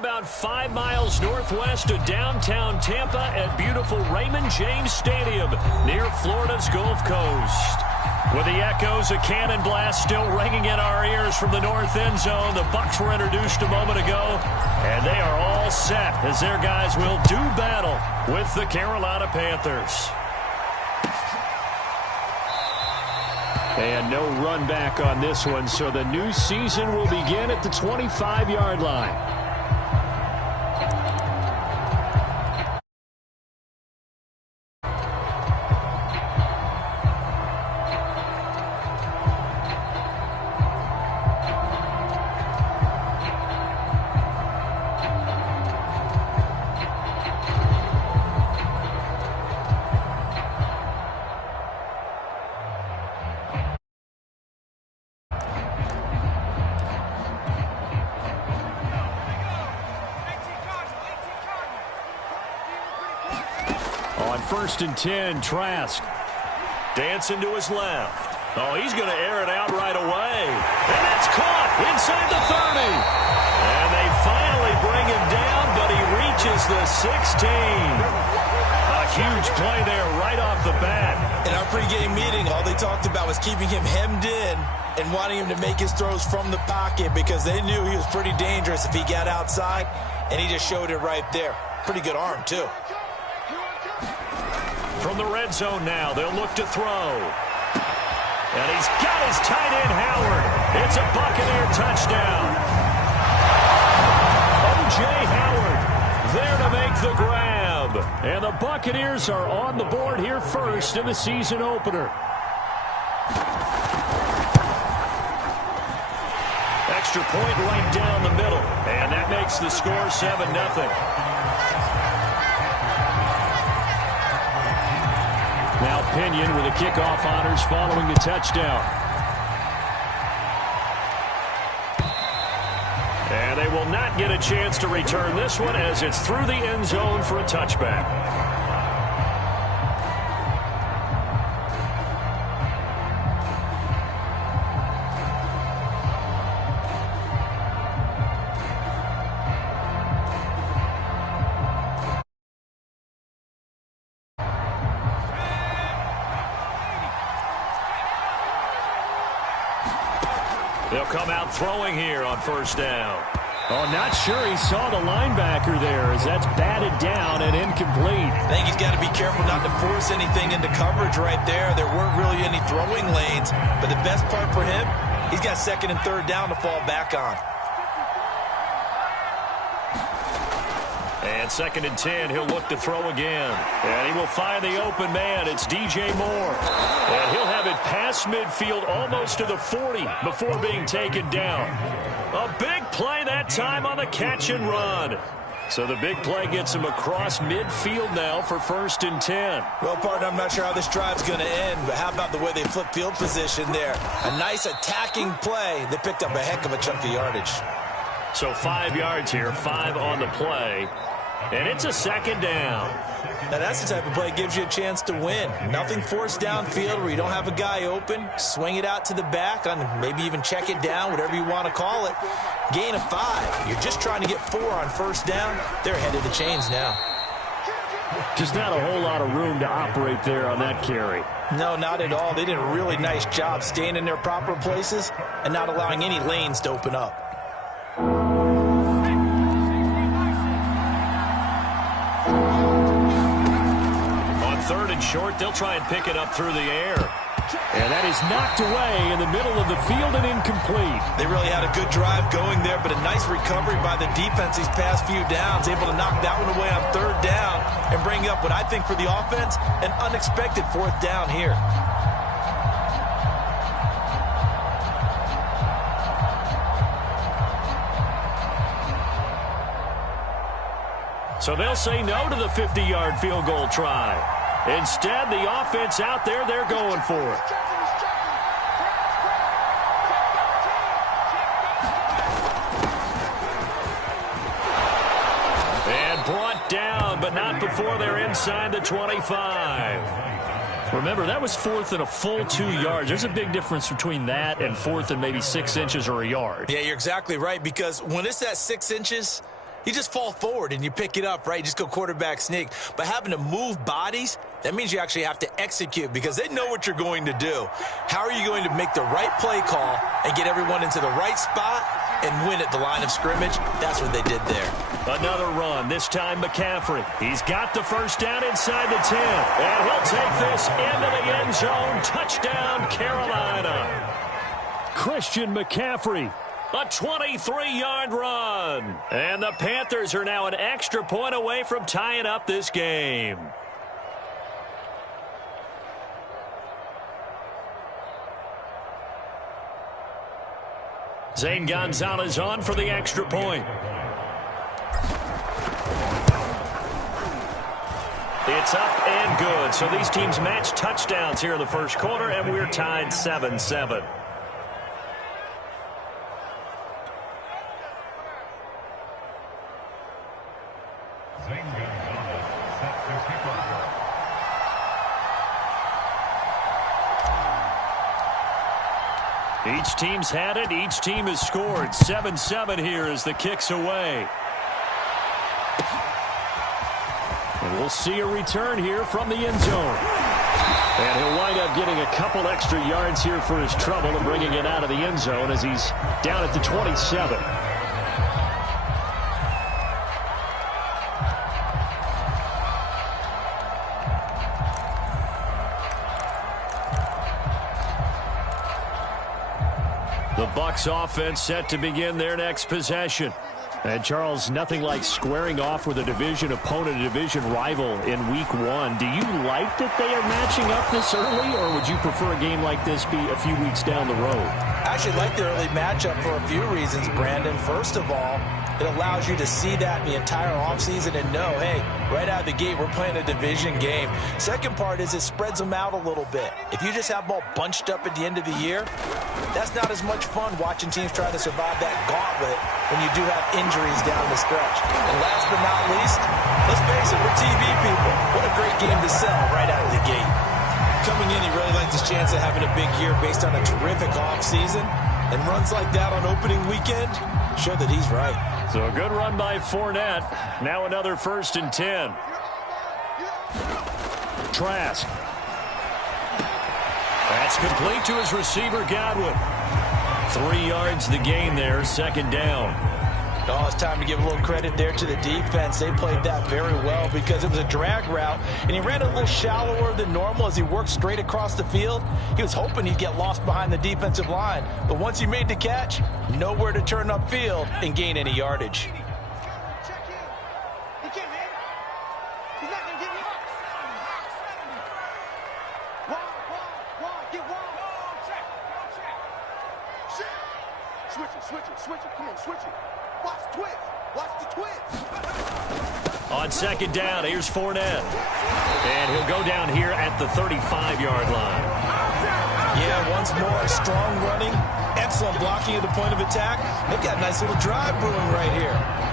about 5 miles northwest of downtown Tampa at beautiful Raymond James Stadium near Florida's Gulf Coast. With the echoes of cannon blast still ringing in our ears from the north end zone, the Bucs were introduced a moment ago, and they are all set as their guys will do battle with the Carolina Panthers. And no run back on this one, so the new season will begin at the 25-yard line. On 1st and 10, Trask. Dancing to his left. Oh, he's going to air it out right away. And that's caught inside the 30. And they finally bring him down, but he reaches the 16. A huge play there right off the bat. In our pregame meeting, all they talked about was keeping him hemmed in and wanting him to make his throws from the pocket because they knew he was pretty dangerous if he got outside, and he just showed it right there. Pretty good arm, too. From the red zone now, they'll look to throw. And he's got his tight end, Howard. It's a Buccaneer touchdown. O.J. Howard there to make the grab. And the Buccaneers are on the board here first in the season opener. Extra point right down the middle. And that makes the score 7-0. Now Pinion with the kickoff honors following the touchdown. And they will not get a chance to return this one as it's through the end zone for a touchback. They'll come out throwing here on 1st down. Oh, not sure he saw the linebacker there as that's batted down and incomplete. I think he's got to be careful not to force anything into coverage right there. There weren't really any throwing lanes, but the best part for him, he's got 2nd and 3rd down to fall back on. And 2nd and 10, he'll look to throw again. And he will find the open man. It's DJ Moore. And he'll have it past midfield almost to the 40 before being taken down. A big play that time on the catch and run. So the big play gets him across midfield now for 1st and 10. Well, partner, I'm not sure how this drive's going to end, but how about the way they flip field position there? A nice attacking play. They picked up a heck of a chunk of yardage. So 5 yards here, 5 on the play. And it's a 2nd down. Now that's the type of play that gives you a chance to win. Nothing forced downfield where you don't have a guy open. Swing it out to the back, on maybe even check it down, whatever you want to call it. Gain of 5. You're just trying to get 4 on 1st down. They're ahead of the chains now. Just not a whole lot of room to operate there on that carry. No, not at all. They did a really nice job staying in their proper places and not allowing any lanes to open up. On 3rd and short, they'll try and pick it up through the air. And that is knocked away in the middle of the field and incomplete. They really had a good drive going there, but a nice recovery by the defense these past few downs, able to knock that one away on 3rd down and bring up what I think for the offense, an unexpected 4th down here. So they'll say no to the 50-yard field goal try. Instead, the offense out there, they're going for it. And brought down, but not before they're inside the 25. Remember, that was 4th and a full 2 yards. There's a big difference between that and 4th and maybe 6 inches or a yard. Yeah, you're exactly right, because when it's at 6 inches, You just fall forward and you pick it up, right? You just go quarterback sneak. But having to move bodies, that means you actually have to execute because they know what you're going to do. How are you going to make the right play call and get everyone into the right spot and win at the line of scrimmage? That's what they did there. Another run, this time McCaffrey. He's got the first down inside the 10. And he'll take this into the end zone. Touchdown, Carolina. Christian McCaffrey. A 23-yard run. And the Panthers are now an extra point away from tying up this game. Zane Gonzalez on for the extra point. It's up and good. So these teams match touchdowns here in the first quarter, and we're tied 7-7. Each team's had it. Each team has scored. 7-7 here as the kick's away. And we'll see a return here from the end zone. And he'll wind up getting a couple extra yards here for his trouble and bringing it out of the end zone as he's down at the 27. The Bucs offense set to begin their next possession. And, Charles, nothing like squaring off with a division opponent, a division rival in Week 1. Do you like that they are matching up this early, or would you prefer a game like this be a few weeks down the road? I actually like the early matchup for a few reasons, Brandon. First of all, it allows you to see that the entire offseason and know, hey, right out of the gate, we're playing a division game. Second part is it spreads them out a little bit. If you just have them all bunched up at the end of the year, that's not as much fun watching teams try to survive that gauntlet when you do have injuries down the stretch. And last but not least, let's face it, we're TV people. What a great game to sell right out of the gate. Coming in, he really likes his chance of having a big year based on a terrific offseason. And runs like that on opening weekend show that he's right. So a good run by Fournette. Now another 1st and 10. Trask. That's complete to his receiver, Godwin. 3 yards the gain there, 2nd down. Oh, it's time to give a little credit there to the defense. They played that very well because it was a drag route, and he ran a little shallower than normal as he worked straight across the field. He was hoping he'd get lost behind the defensive line, but once he made the catch, nowhere to turn upfield and gain any yardage. Switch it, come on, switch it. Watch the twist. On 2nd down, here's Fournette. And he'll go down here at the 35-yard line. Yeah, once more, strong running, excellent blocking at the point of attack. They've got a nice little drive brewing right here.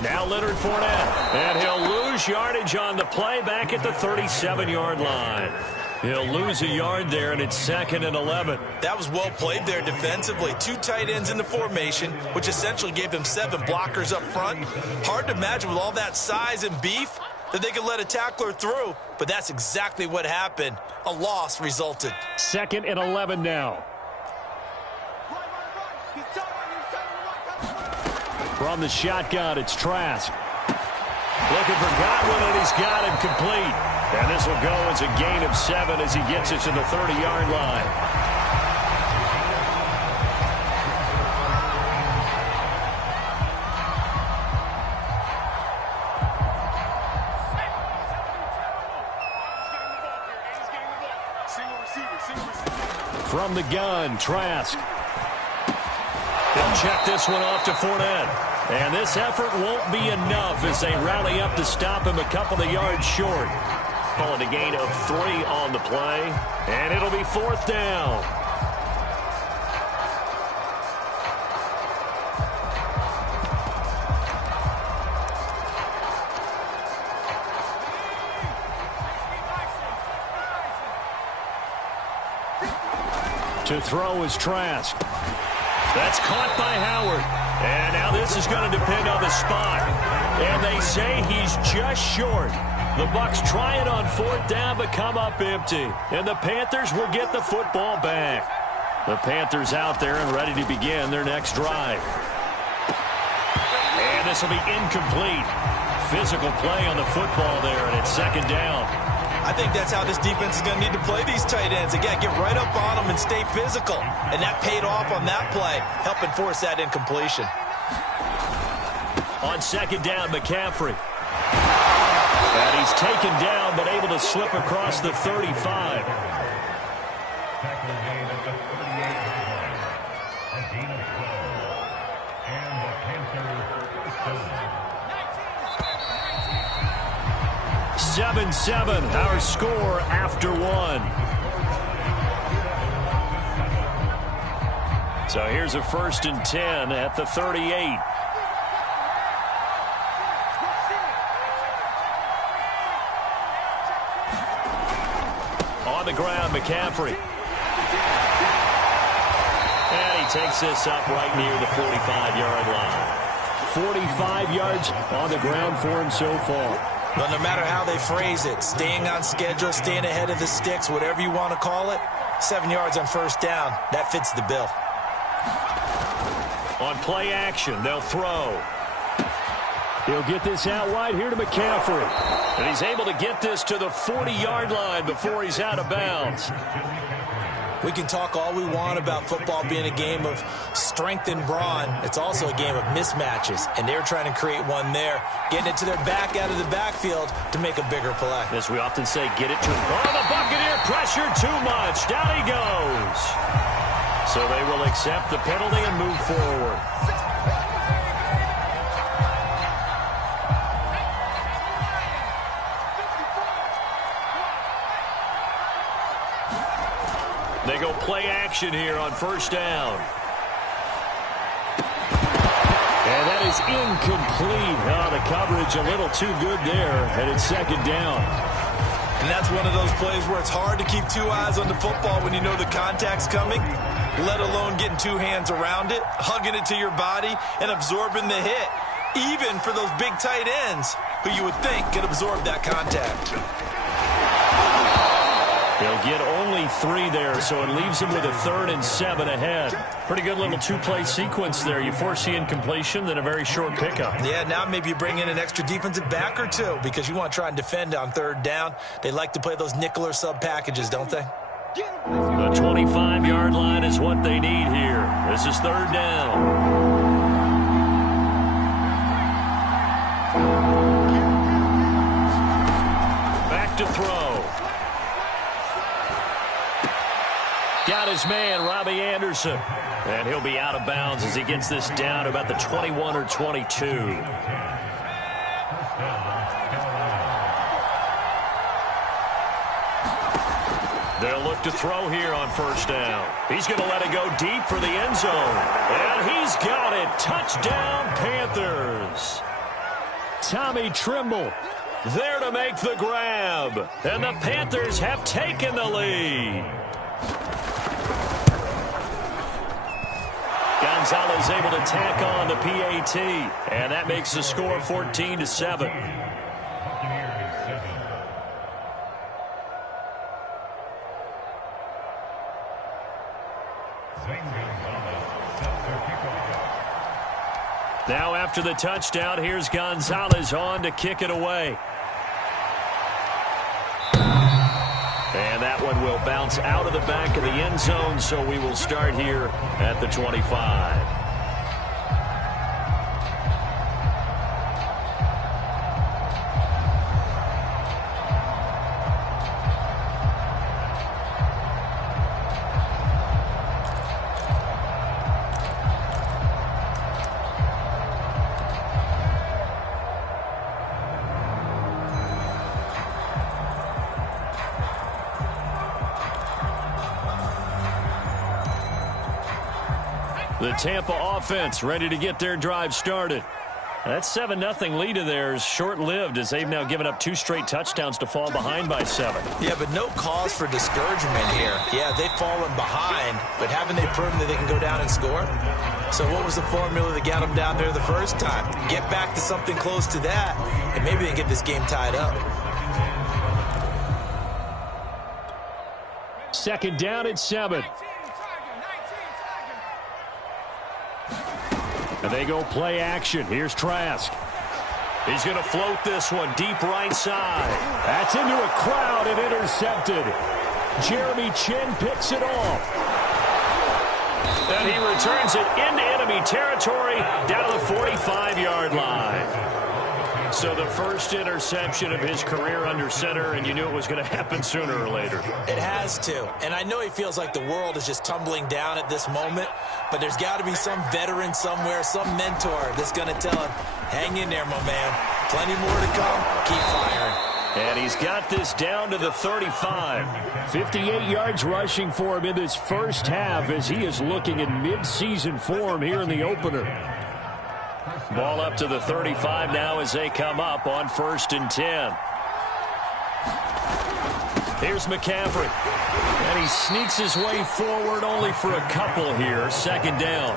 Now Leonard Fournette, and he'll lose yardage on the play back at the 37-yard line. He'll lose a yard there, and it's 2nd and 11. That was well played there defensively. 2 tight ends in the formation, which essentially gave them 7 blockers up front. Hard to imagine with all that size and beef that they could let a tackler through, but that's exactly what happened. A loss resulted. 2nd and 11 now. From the shotgun, it's Trask. Looking for Godwin, and he's got him complete. And this will go as a gain of 7 as he gets it to the 30-yard line. From the gun, Trask. They'll check this one off to Fournette. And this effort won't be enough as they rally up to stop him a couple of yards short. Calling a gain of 3 on the play. And it'll be 4th down. To throw is Trask. That's caught by Howard. And now this is going to depend on the spot. And they say he's just short. The Bucs try it on 4th down but come up empty. And the Panthers will get the football back. The Panthers out there and ready to begin their next drive. And this will be incomplete. Physical play on the football there, and it's 2nd down. I think that's how this defense is going to need to play these tight ends. They got to get right up on them and stay physical. And that paid off on that play, helping force that incompletion. On 2nd down, McCaffrey. And he's taken down, but able to slip across the 35. Seven, our score after 1. So here's a 1st and 10 at the 38. On the ground, McCaffrey. And he takes this up right near the 45-yard line. 45 yards on the ground for him so far. But no matter how they phrase it, staying on schedule, staying ahead of the sticks, whatever you want to call it, 7 yards on 1st down, that fits the bill. On play action, they'll throw. He'll get this out wide here to McCaffrey. And he's able to get this to the 40-yard line before he's out of bounds. We can talk all we want about football being a game of strength and brawn. It's also a game of mismatches, and they're trying to create one there, getting it to their back out of the backfield to make a bigger play. As we often say, get it to him. Oh, the Buccaneer pressure too much. Down he goes. So they will accept the penalty and move forward. They go play action here on 1st down. And that is incomplete. Oh, the coverage a little too good there, and it's 2nd down. And that's one of those plays where it's hard to keep 2 eyes on the football when you know the contact's coming, let alone getting 2 hands around it, hugging it to your body, and absorbing the hit, even for those big tight ends who you would think could absorb that contact. They'll get only 3 there, so it leaves him with a 3rd and 7 ahead. Pretty good little 2-play sequence there. You force the incompletion, then a very short pickup. Yeah, now maybe you bring in an extra defensive back or 2 because you want to try and defend on 3rd down. They like to play those nickel or sub packages, don't they? The 25-yard line is what they need here. This is 3rd down. Back to throw. Got his man, Robbie Anderson. And he'll be out of bounds as he gets this down to about the 21 or 22. They'll look to throw here on 1st down. He's going to let it go deep for the end zone. And he's got it. Touchdown, Panthers. Tommy Trimble there to make the grab. And the Panthers have taken the lead. Gonzalez able to tack on the PAT, and that makes the score 14-7. Now after the touchdown, here's Gonzalez on to kick it away. And that one will bounce out of the back of the end zone, so we will start here at the 25. The Tampa offense ready to get their drive started. That 7-0 lead of theirs short-lived as they've now given up 2 straight touchdowns to fall behind by 7. Yeah, but no cause for discouragement here. Yeah, they've fallen behind, but haven't they proven that they can go down and score? So what was the formula that got them down there the first time? Get back to something close to that, and maybe they get this game tied up. Second down at 7. And they go play action. Here's Trask. He's going to float this one deep right side. That's into a crowd and intercepted. Jeremy Chin picks it off. And he returns it into enemy territory down to the 45-yard line. So the first interception of his career under center, and you knew it was going to happen sooner or later. It has to. And I know he feels like the world is just tumbling down at this moment, but there's got to be some veteran somewhere, some mentor that's going to tell him, hang in there, my man. Plenty more to come. Keep firing. And he's got this down to the 35. 58 yards rushing for him in this first half as he is looking in mid-season form here in the opener. Ball up to the 35 now as they come up on 1st and 10. Here's McCaffrey. And he sneaks his way forward only for a couple here. 2nd down.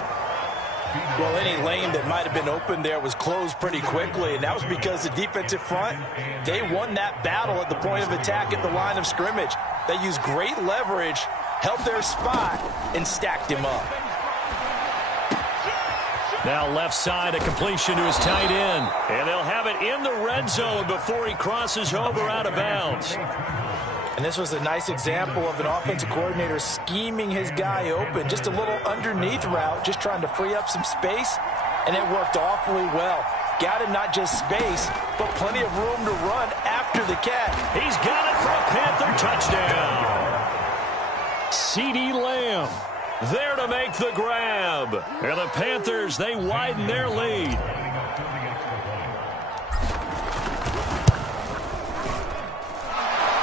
Well, any lane that might have been open there was closed pretty quickly, and that was because the defensive front, they won that battle at the point of attack at the line of scrimmage. They used great leverage, held their spot, and stacked him up. Now left side, a completion to his tight end. And they'll have it in the red zone before he crosses over out of bounds. And this was a nice example of an offensive coordinator scheming his guy open. Just a little underneath route, just trying to free up some space. And it worked awfully well. Got him not just space, but plenty of room to run after the catch. He's got it for a Panther touchdown. CeeDee Lamb there to make the grab. And the Panthers, they widen their lead.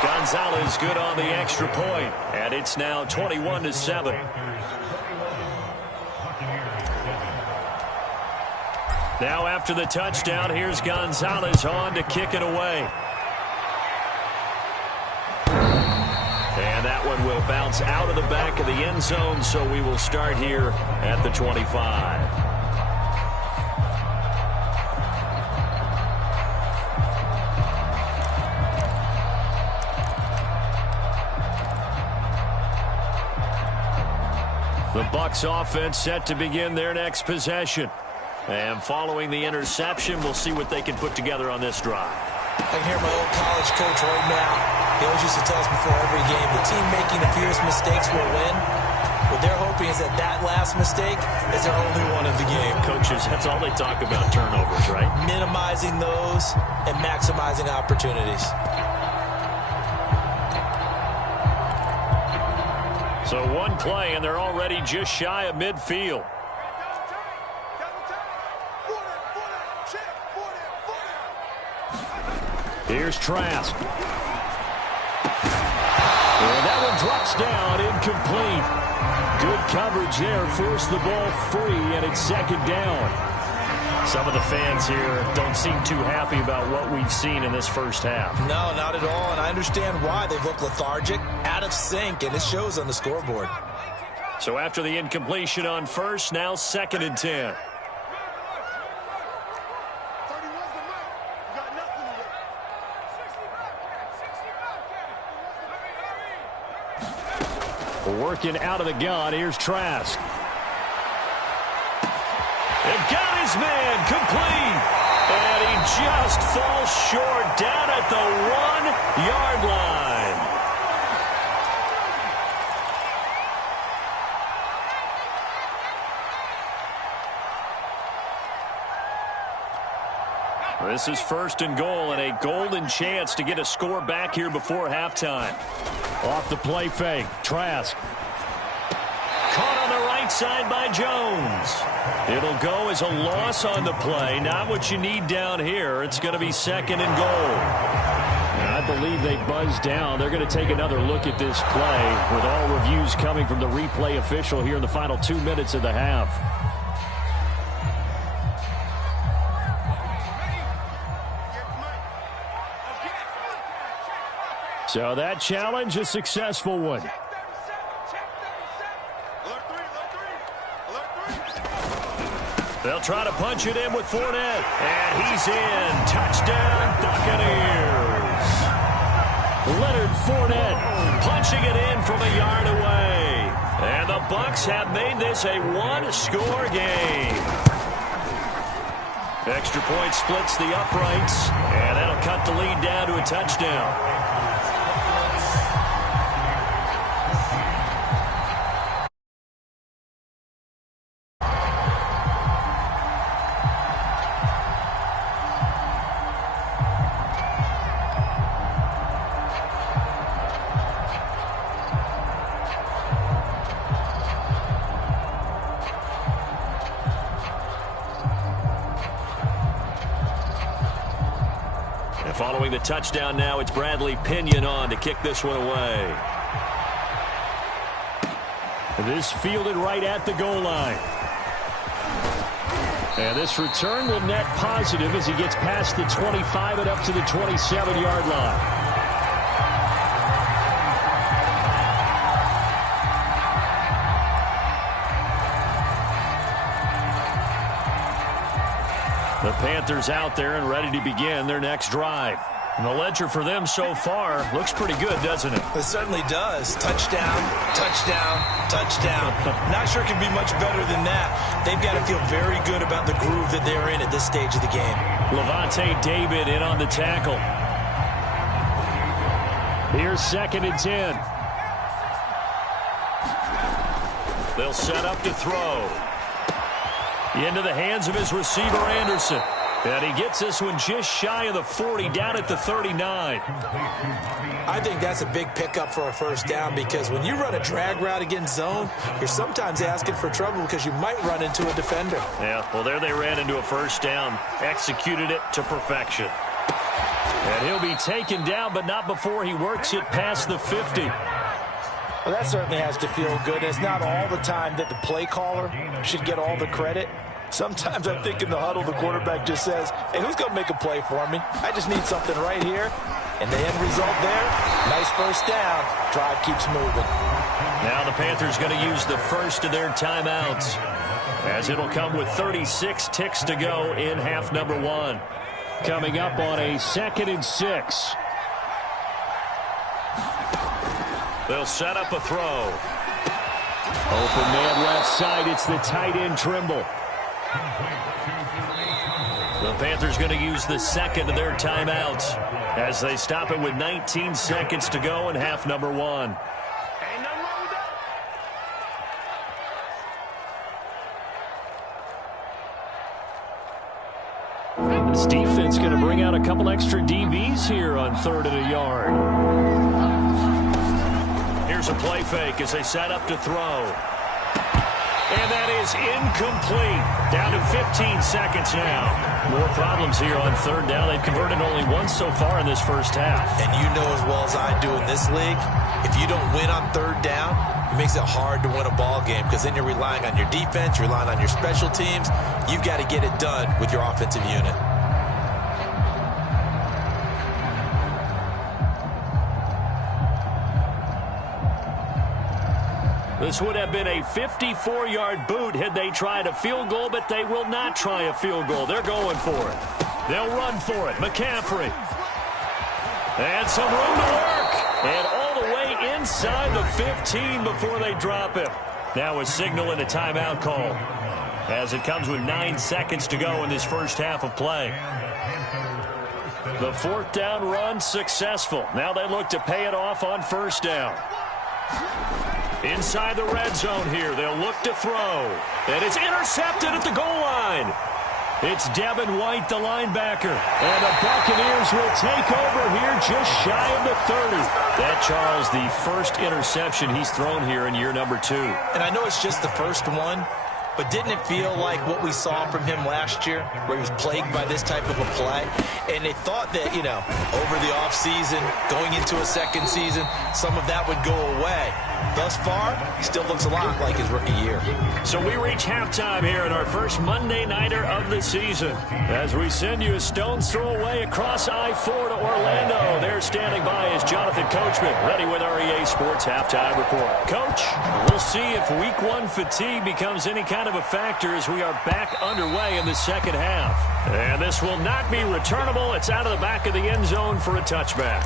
Gonzalez good on the extra point. And it's now 21-7. Now after the touchdown, here's Gonzalez on to kick it away. And that one will bounce out of the back of the end zone, so we will start here at the 25. The Bucs offense set to begin their next possession. And following the interception, we'll see what they can put together on this drive. I can hear my old college coach right now. He always used to tell us before every game, the team making the fewest mistakes will win. What they're hoping is that that last mistake is their only one of the game. Coaches, that's all they talk about, turnovers, right? Minimizing those and maximizing opportunities. So one play, and they're already just shy of midfield. Here's Trask. And that one drops down, incomplete. Good coverage there, forced the ball free, and it's 2nd down. Some of the fans here don't seem too happy about what we've seen in this first half. No, not at all, and I understand why. They've looked lethargic, out of sync, and it shows on the scoreboard. So after the incompletion on first, now 2nd and 10. Working out of the gun. Here's Trask. And got his man complete. And he just falls short down at the 1-yard line. This is 1st and goal and a golden chance to get a score back here before halftime. Off the play fake. Trask. Caught on the right side by Jones. It'll go as a loss on the play. Not what you need down here. It's going to be 2nd and goal. And I believe they buzzed down. They're going to take another look at this play with all reviews coming from the replay official here in the final 2 minutes of the half. So that challenge, a successful one. They'll try to punch it in with Fournette. And he's in. Touchdown, Buccaneers. Leonard Fournette punching it in from a yard away. And the Bucs have made this a one-score game. Extra point splits the uprights. And that'll cut the lead down to a touchdown. Following the touchdown now, it's Bradley Pinion on to kick this one away. This fielded right at the goal line. And this return will net positive as he gets past the 25 and up to the 27-yard line. The Panthers out there and ready to begin their next drive. And the ledger for them so far looks pretty good, doesn't it? It certainly does. Touchdown, touchdown, touchdown. Not sure it can be much better than that. They've got to feel very good about the groove that they're in at this stage of the game. Levante David in on the tackle. Here's 2nd and 10. They'll set up to throw. Into the hands of his receiver, Anderson. And he gets this one just shy of the 40, down at the 39. I think that's a big pickup for a first down because when you run a drag route against zone, you're sometimes asking for trouble because you might run into a defender. Yeah, well, there they ran into a first down. Executed it to perfection. And he'll be taken down, but not before he works it past the 50. Well, that certainly has to feel good. It's not all the time that the play caller should get all the credit. Sometimes I think in the huddle, the quarterback just says, hey, who's going to make a play for me? I just need something right here. And the end result there, nice first down. Drive keeps moving. Now the Panthers going to use the first of their timeouts, as it'll come with 36 ticks to go in half number 1. Coming up on a 2nd and 6. They'll set up a throw. Open man left side. It's the tight end Trimble. The Panthers going to use the second of their timeouts as they stop it with 19 seconds to go in half number 1. This defense going to bring out a couple extra DBs here on 3rd and a yard. Here's a play fake as they set up to throw. And that is incomplete. Down to 15 seconds now. More problems here on 3rd down. They've converted only once so far in this first half. And you know as well as I do in this league, if you don't win on 3rd down, it makes it hard to win a ball game because then you're relying on your defense, you're relying on your special teams. You've got to get it done with your offensive unit. This would have been a 54-yard boot had they tried a field goal, but they will not try a field goal. They're going for it. They'll run for it. McCaffrey. And some room to work. And all the way inside the 15 before they drop him. Now a signal and a timeout call as it comes with 9 seconds to go in this first half of play. The 4th down run successful. Now they look to pay it off on 1st down. Inside the red zone here, they'll look to throw. And it's intercepted at the goal line. It's Devin White, the linebacker. And the Buccaneers will take over here just shy of the 30. That, Charles, the first interception he's thrown here in year number 2. And I know it's just the first one, but didn't it feel like what we saw from him last year, where he was plagued by this type of a play? And they thought that, you know, over the offseason, going into a second season, some of that would go away. thus far, still looks a lot like his rookie year. So we reach halftime here in our first Monday Nighter of the season. As we send you a stone's throw away across I-4 to Orlando. There standing by is Jonathan Coachman, ready with our EA Sports Halftime Report. Coach, we'll see if Week 1 fatigue becomes any kind of a factor as we are back underway in the second half. And this will not be returnable. It's out of the back of the end zone for a touchback.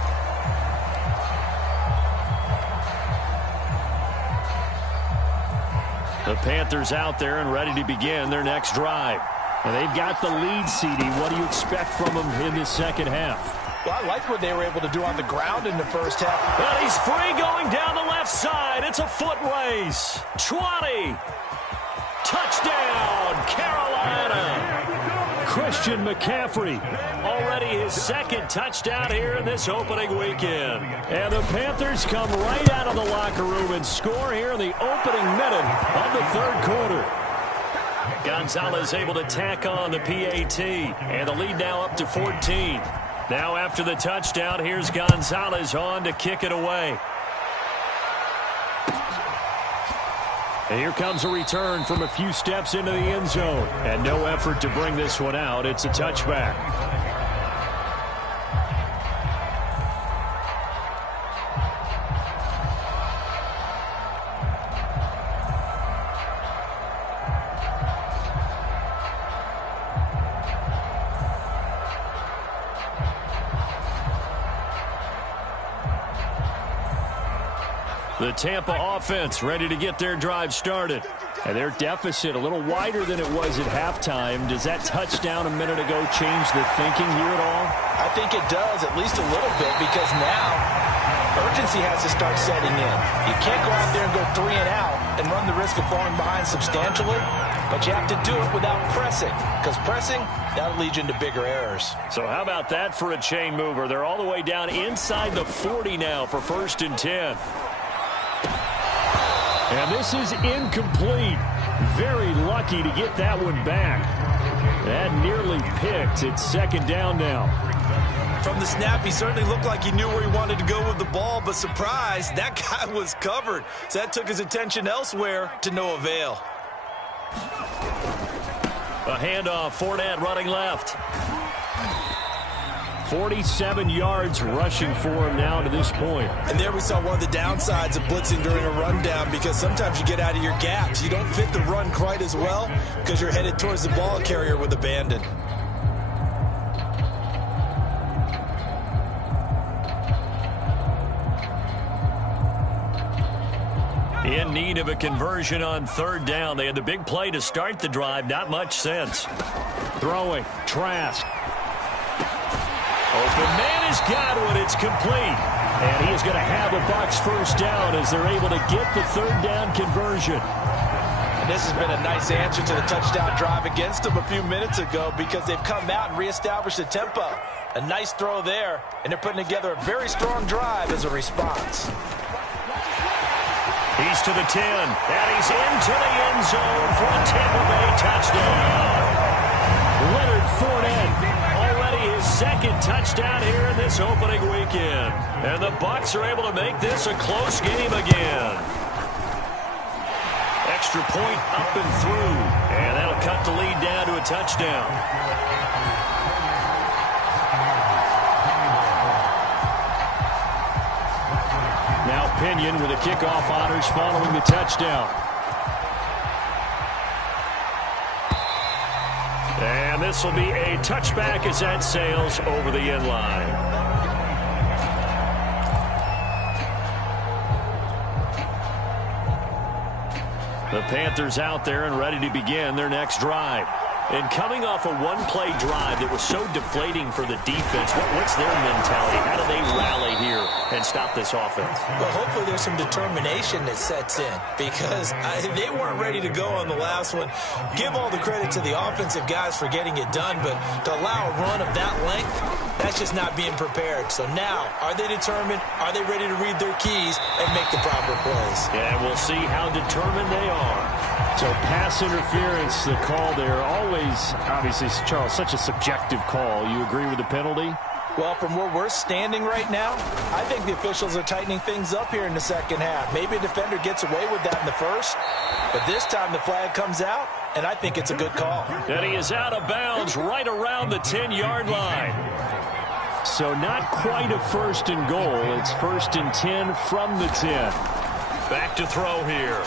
The Panthers out there and ready to begin their next drive. And they've got the lead, CD. What do you expect from them in the second half? Well, I like what they were able to do on the ground in the first half. Well, he's free going down the left side. It's a foot race. 20. Touchdown, Carolina. Christian McCaffrey, already his second touchdown here in this opening weekend. And the Panthers come right out of the locker room and score here in the opening minute of the third quarter. Gonzalez able to tack on the PAT, and the lead now up to 14. Now after the touchdown, here's Gonzalez on to kick it away. And here comes a return from a few steps into the end zone. And no effort to bring this one out. It's a touchback. The Tampa offense ready to get their drive started. And their deficit a little wider than it was at halftime. Does that touchdown a minute ago change the thinking here at all? I think it does, at least a little bit, because now urgency has to start setting in. You can't go out there and go 3 and out and run the risk of falling behind substantially, but you have to do it without pressing, because pressing, that'll lead you into bigger errors. So how about that for a chain mover? They're all the way down inside the 40 now for 1st and 10. And this is incomplete. Very lucky to get that one back. That nearly picked. It's 2nd down now. From the snap, he certainly looked like he knew where he wanted to go with the ball, but surprise, that guy was covered. So that took his attention elsewhere to no avail. A handoff, Fournette running left. 47 yards rushing for him now to this point. And there we saw one of the downsides of blitzing during a rundown, because sometimes you get out of your gaps. You don't fit the run quite as well because you're headed towards the ball carrier with abandon. In need of a conversion on 3rd down. They had the big play to start the drive. Not much sense. Throwing. Trask. Open man has got one. It's complete. And he is going to have a Bucs 1st down as they're able to get the 3rd down conversion. And this has been a nice answer to the touchdown drive against them a few minutes ago, because they've come out and reestablished the tempo. A nice throw there, and they're putting together a very strong drive as a response. He's to the 10, and he's into the end zone for a Tampa Bay touchdown. Leonard Fournette, already his 2nd touchdown here in this opening weekend. And the Bucs are able to make this a close game again. Extra point up and through, and that'll cut the lead down to a touchdown. Now Pinion with the kickoff honors following the touchdown. And this will be a touchback as that sails over the end line. The Panthers out there and ready to begin their next drive. And coming off a one-play drive that was so deflating for the defense, what's their mentality? How do they rally here and stop this offense? Well, hopefully there's some determination that sets in, because they weren't ready to go on the last one. Give all the credit to the offensive guys for getting it done, but to allow a run of that length, that's just not being prepared. So now, are they determined? Are they ready to read their keys and make the proper plays? Yeah, we'll see how determined they are. So pass interference, the call there, always, obviously, Charles, such a subjective call. You agree with the penalty? Well, from where we're standing right now, I think the officials are tightening things up here in the second half. Maybe a defender gets away with that in the first, but this time the flag comes out, and I think it's a good call. And he is out of bounds right around the 10-yard line. So not quite a first and goal. It's first and 10 from the 10. Back to throw here.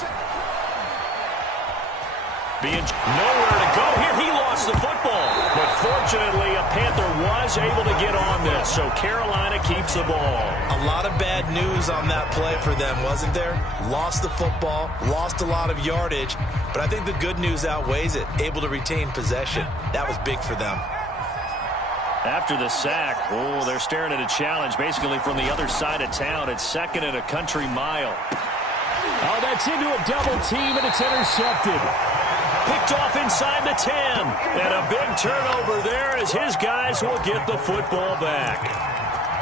Being nowhere to go here. He lost the football. But fortunately, a Panther was able to get on this. So Carolina keeps the ball. A lot of bad news on that play for them, wasn't there? Lost the football, lost a lot of yardage. But I think the good news outweighs it. Able to retain possession. That was big for them. After the sack, they're staring at a challenge basically from the other side of town. It's second and a country mile. Oh, that's into a double team, and it's intercepted. Picked off inside the 10. And a big turnover there as his guys will get the football back.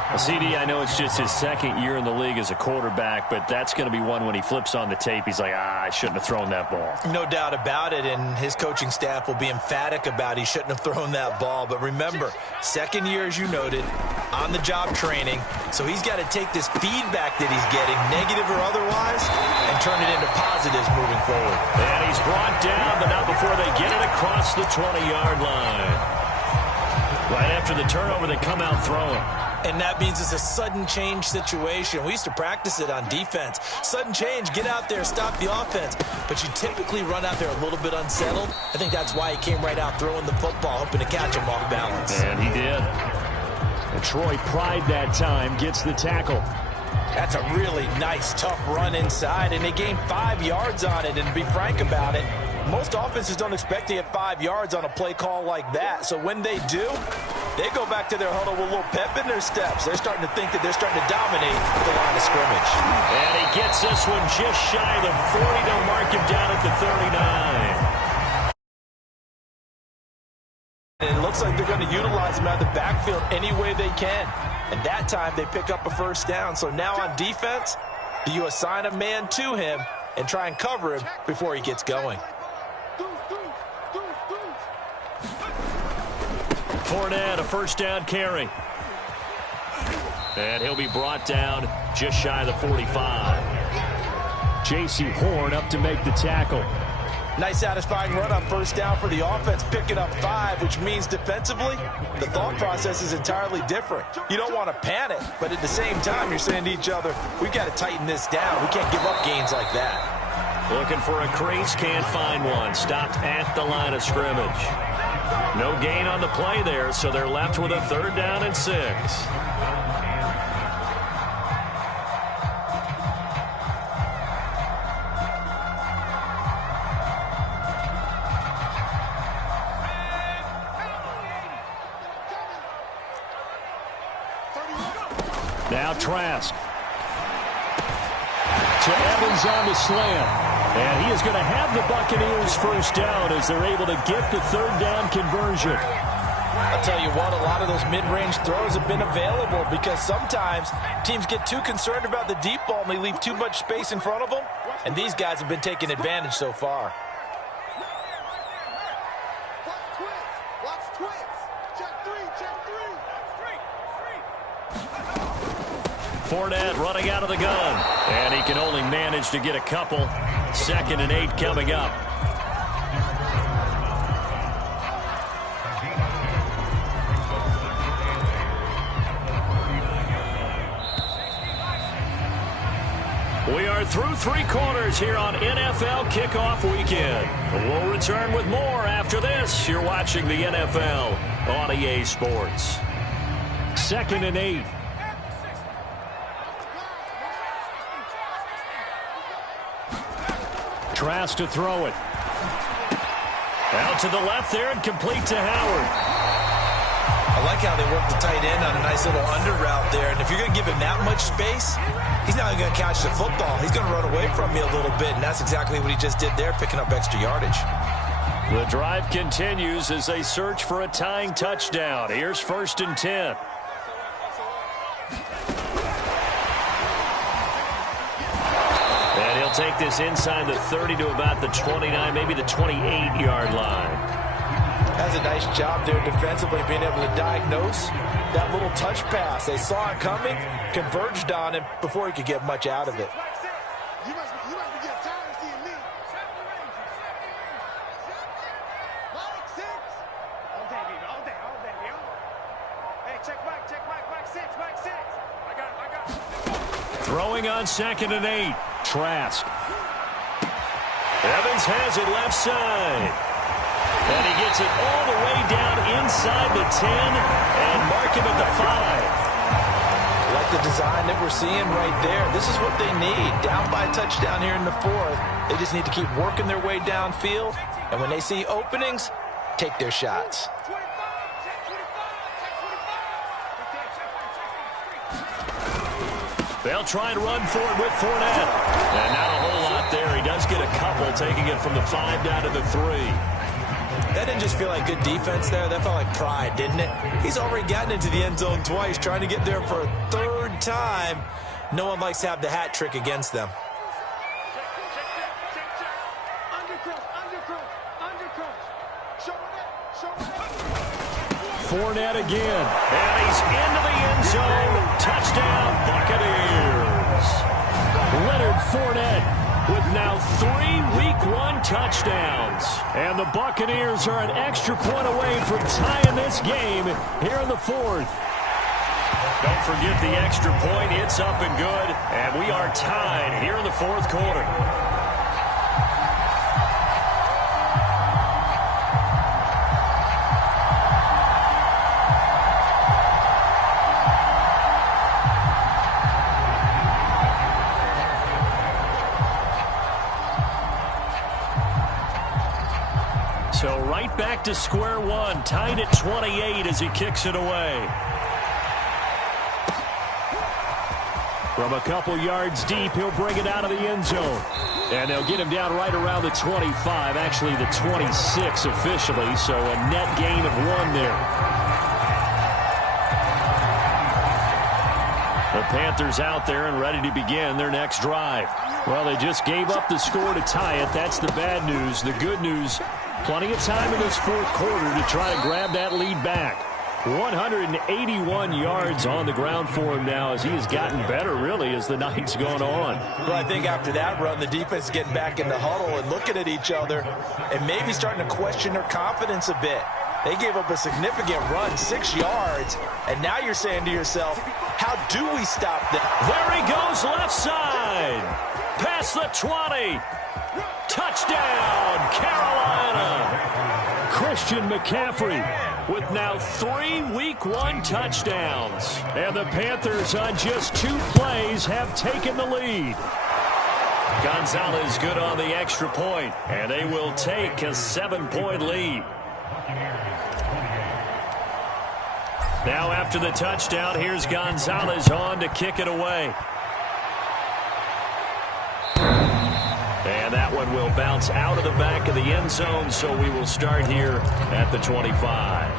Well, CD, I know it's just his second year in the league as a quarterback, but that's going to be one when he flips on the tape. He's like, I shouldn't have thrown that ball. No doubt about it, and his coaching staff will be emphatic about he shouldn't have thrown that ball. But remember, second year, as you noted, on-the-job training, so he's got to take this feedback that he's getting, negative or otherwise, and turn it into positives moving forward. And he's brought down, but not before they get it across the 20-yard line. Right after the turnover, they come out throwing. And that means it's a sudden change situation. We used to practice it on defense. Sudden change, get out there, stop the offense. But you typically run out there a little bit unsettled. I think that's why he came right out throwing the football, hoping to catch him off balance. And he did. And Troy Pride that time gets the tackle. That's a really nice, tough run inside, and they gained 5 yards on it. And to be frank about it, most offenses don't expect to get 5 yards on a play call like that. So when they do, they go back to their huddle with a little pep in their steps. They're starting to think that they're starting to dominate the line of scrimmage. And he gets this one just shy of the 40 to mark him down at the 39. And it looks like they're going to utilize him out of the backfield any way they can. And that time they pick up a first down. So now on defense, do you assign a man to him and try and cover him before he gets going? Fournette, a first down carry. And he'll be brought down just shy of the 45. J.C. Horn up to make the tackle. Nice satisfying run on first down for the offense, picking up 5, which means defensively, the thought process is entirely different. You don't want to panic, but at the same time, you're saying to each other, we've got to tighten this down. We can't give up gains like that. Looking for a crease, can't find one. Stopped at the line of scrimmage. No gain on the play there, so they're left with a third down and 6. Now Trask. To Evans on the slant. And he is going to have the Buccaneers first down as they're able to get the third down conversion. I'll tell you what, a lot of those mid-range throws have been available because sometimes teams get too concerned about the deep ball and they leave too much space in front of them. And these guys have been taking advantage so far. Fournette running out of the gun. And he can only manage to get a couple. 2nd and 8 coming up. We are through 3 quarters here on NFL Kickoff Weekend. We'll return with more after this. You're watching the NFL on EA Sports. 2nd and 8. Trask to throw it. Out to the left there and complete to Howard. I like how they work the tight end on a nice little under route there. And if you're going to give him that much space, he's not going to catch the football. He's going to run away from you a little bit, and that's exactly what he just did there, picking up extra yardage. The drive continues as they search for a tying touchdown. Here's 1st and 10. And he'll take this inside the 30 to about the 29, maybe the 28-yard line. Has a nice job there defensively, being able to diagnose that little touch pass. They saw it coming, converged on him before he could get much out of it. You must be getting tired of seeing me. Mike, 6. All day, baby. All day, yo. Hey, check Mike, Mike 6, Mike 6. I got it. Throwing on 2nd and 8. Trask. Evans has it left side. And he gets it all the way down inside the 10 and mark him at the 5. Like the design that we're seeing right there. This is what they need. Down by a touchdown here in the 4th. They just need to keep working their way downfield. And when they see openings, take their shots. They'll try and run for it with Fournette. And not a whole lot there. He does get a couple, taking it from the 5 down to the 3. That didn't just feel like good defense there. That felt like pride, didn't it? He's already gotten into the end zone twice, trying to get there for a 3rd time. No one likes to have the hat trick against them. Fournette again. And he's into the end zone. Touchdown, Buccaneers. Leonard Fournette with now 3 Week 1 touchdowns. And the Buccaneers are an extra point away from tying this game here in the 4th. Don't forget the extra point. It's up and good. And we are tied here in the 4th quarter. So right back to square one, tied at 28 as he kicks it away. From a couple yards deep, he'll bring it out of the end zone. And they'll get him down right around the 25, actually the 26 officially, so a net gain of 1 there. The Panthers out there and ready to begin their next drive. Well, they just gave up the score to tie it. That's the bad news. The good news, plenty of time in this 4th quarter to try to grab that lead back. 181 yards on the ground for him now as he has gotten better, really, as the night's gone on. Well, I think after that run, the defense is getting back in the huddle and looking at each other and maybe starting to question their confidence a bit. They gave up a significant run, 6 yards, and now you're saying to yourself, how do we stop them? There he goes left side. Past the 20. Touchdown, Carolina. Christian McCaffrey with now 3 Week 1 touchdowns. And the Panthers on just 2 plays have taken the lead. Gonzalez good on the extra point, and they will take a 7-point lead. Now after the touchdown, here's Gonzalez on to kick it away. And that one will bounce out of the back of the end zone, so we will start here at the 25.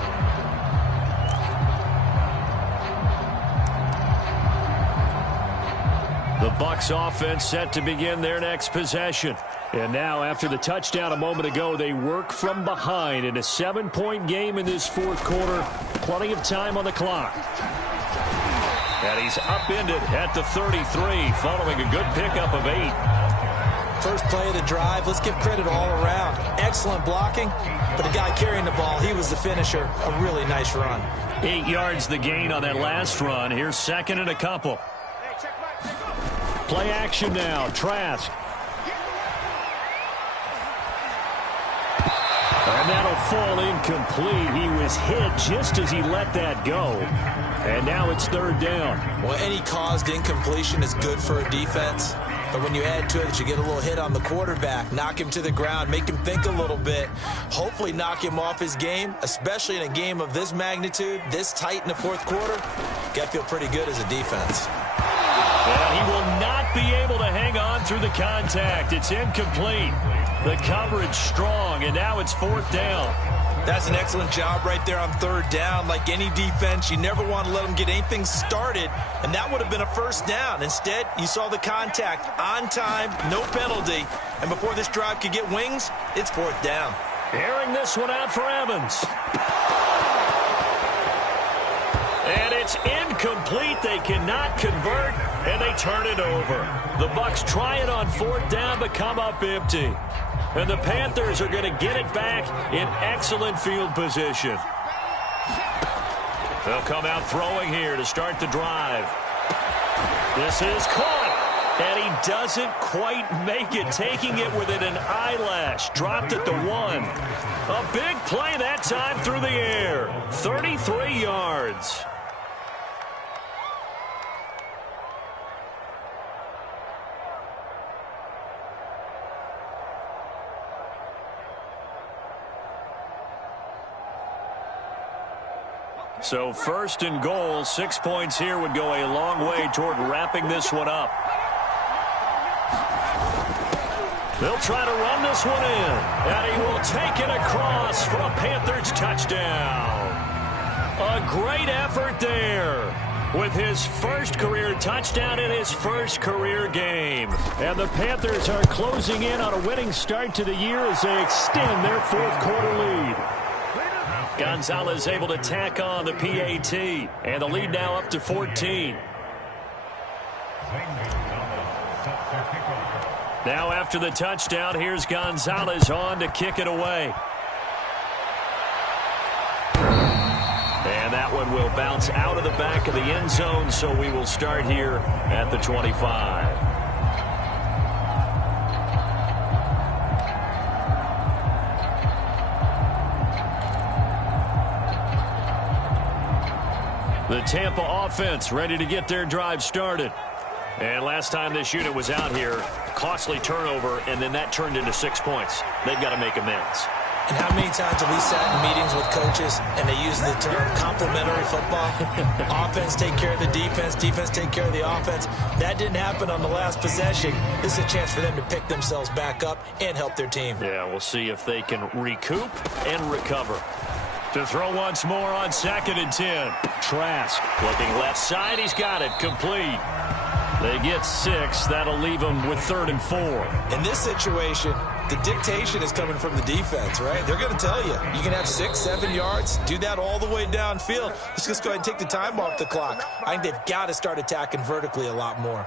The Bucs offense set to begin their next possession. And now after the touchdown a moment ago, they work from behind in a 7-point game in this 4th quarter. Plenty of time on the clock. And he's upended at the 33 following a good pickup of 8. First play of the drive, let's give credit all around. Excellent blocking, but the guy carrying the ball, he was the finisher. A really nice run. 8 yards the gain on that last run. Here's 2nd and a couple. Play action now. Trask. And that'll fall incomplete. He was hit just as he let that go. And now it's 3rd down. Well, any caused incompletion is good for a defense. But when you add to it that you get a little hit on the quarterback, knock him to the ground, make him think a little bit, hopefully knock him off his game, especially in a game of this magnitude, this tight in the 4th quarter, you got to feel pretty good as a defense. Well, he will not be able to hang on through the contact. It's incomplete. The coverage strong, and now it's 4th down. That's an excellent job right there on 3rd down. Like any defense, you never want to let them get anything started, and that would have been a 1st down. Instead, you saw the contact on time, no penalty, and before this drive could get wings, it's 4th down. Airing this one out for Evans. And it's incomplete. They cannot convert, and they turn it over. The Bucs try it on 4th down, but come up empty. And the Panthers are going to get it back in excellent field position. They'll come out throwing here to start the drive. This is caught, and he doesn't quite make it, taking it within an eyelash. Dropped at the 1. A big play that time through the air. 33 yards. So 1st and goal, 6 points here would go a long way toward wrapping this one up. They'll try to run this one in, and he will take it across for a Panthers touchdown. A great effort there with his first career touchdown in his first career game. And the Panthers are closing in on a winning start to the year as they extend their 4th quarter lead. Gonzalez able to tack on the PAT, and the lead now up to 14. Now after the touchdown, here's Gonzalez on to kick it away. And that one will bounce out of the back of the end zone, so we will start here at the 25. The Tampa offense ready to get their drive started. And last time this unit was out here, costly turnover, and then that turned into 6 points. They've got to make amends. And how many times have we sat in meetings with coaches and they use the term complementary football? Offense take care of the defense, defense take care of the offense. That didn't happen on the last possession. This is a chance for them to pick themselves back up and help their team. Yeah, we'll see if they can recoup and recover. To throw once more on 2nd and 10. Trask looking left side. He's got it. Complete. They get 6. That'll leave them with 3rd and 4. In this situation, the dictation is coming from the defense, right? They're going to tell you, you can have 6, 7 yards, do that all the way downfield. Let's just go ahead and take the time off the clock. I think they've got to start attacking vertically a lot more.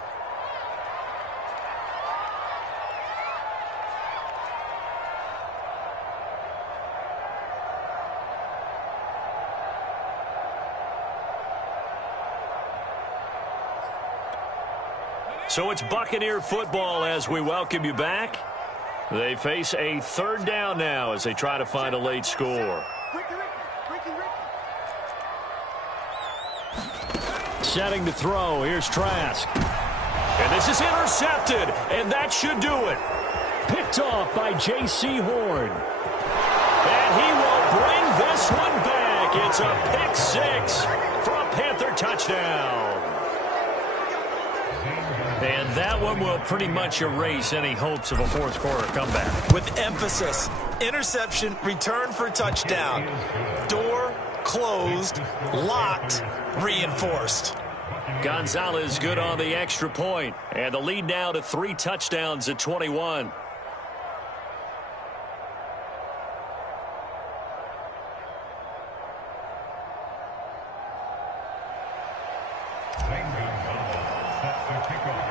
So it's Buccaneer football as we welcome you back. They face a 3rd down now as they try to find a late score. Setting to throw. Here's Trask. And this is intercepted, and that should do it. Picked off by J.C. Horn. And he will bring this one back. It's a pick 6 for a Panther touchdown. And that one will pretty much erase any hopes of a 4th quarter comeback. With emphasis, interception, return for touchdown. Door closed, locked, reinforced. Gonzalez good on the extra point. And the lead now to 3 touchdowns at 21.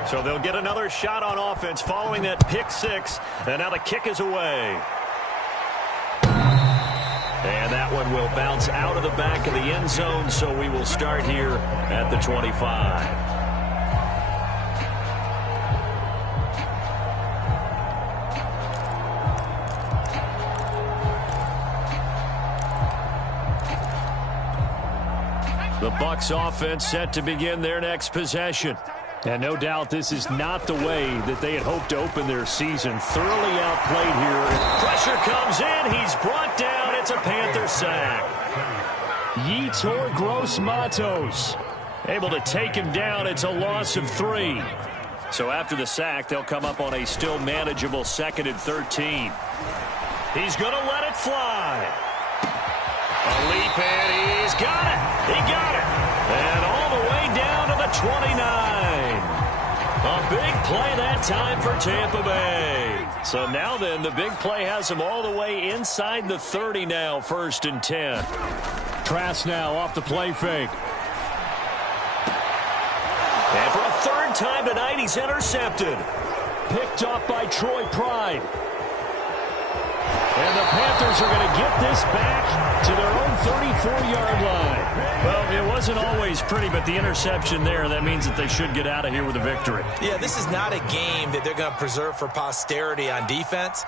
So they'll get another shot on offense following that pick 6. And now the kick is away. And that one will bounce out of the back of the end zone, so we will start here at the 25. The Bucs offense set to begin their next possession. And no doubt this is not the way that they had hoped to open their season. Thoroughly outplayed here. Pressure comes in. He's brought down. It's a Panther sack. Yetur Gross-Matos able to take him down. It's a loss of 3. So after the sack, they'll come up on a still manageable 2nd and 13. He's going to let it fly. A leap, and he's got it. He got it. And all the way down to the 29. A big play that time for Tampa Bay. So now then, the big play has him all the way inside the 30 now, 1st and 10. Trask now off the play fake. And for a 3rd time tonight, he's intercepted. Picked off by Troy Pride. And the Panthers are going to get this back to their own 34-yard line. Well, it wasn't always pretty, but the interception there, that means that they should get out of here with a victory. Yeah, this is not a game that they're going to preserve for posterity on defense,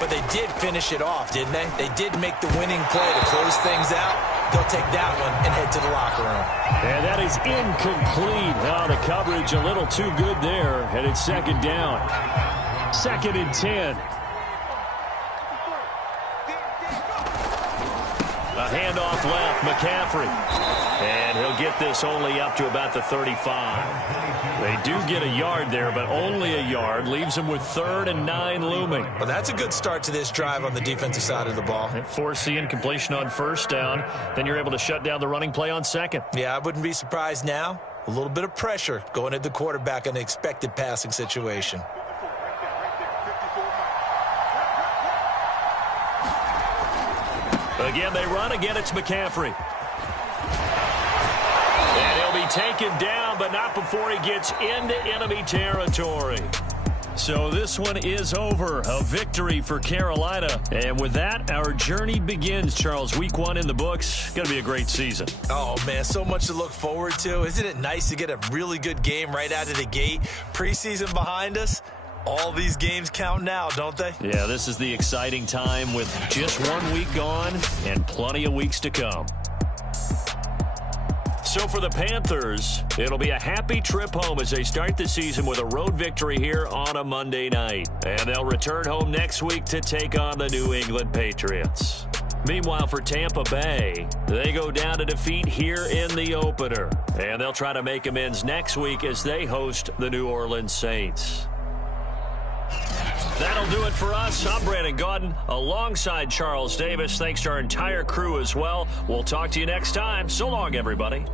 but they did finish it off, didn't they? They did make the winning play to close things out. They'll take that one and head to the locker room. And that is incomplete. Oh, the coverage a little too good there, and it's 2nd down. 2nd and 10. A handoff left, McCaffrey. And he'll get this only up to about the 35. They do get a yard there, but only a yard. Leaves them with 3rd and 9 looming. Well, that's a good start to this drive on the defensive side of the ball. Force the incompletion on 1st down. Then you're able to shut down the running play on 2nd. Yeah, I wouldn't be surprised now. A little bit of pressure going at the quarterback in an expected passing situation. Again, they run. Again, it's McCaffrey. And he'll be taken down, but not before he gets into enemy territory. So this one is over. A victory for Carolina. And with that, our journey begins, Charles. Week 1 in the books. Going to be a great season. Oh, man, so much to look forward to. Isn't it nice to get a really good game right out of the gate? Preseason behind us. All these games count now, don't they? Yeah, this is the exciting time with just 1 week gone and plenty of weeks to come. So for the Panthers, it'll be a happy trip home as they start the season with a road victory here on a Monday night. And they'll return home next week to take on the New England Patriots. Meanwhile, for Tampa Bay, they go down to defeat here in the opener. And they'll try to make amends next week as they host the New Orleans Saints. That'll do it for us. I'm Brandon Gaudin alongside Charles Davis. Thanks to our entire crew as well. We'll talk to you next time. So long, everybody.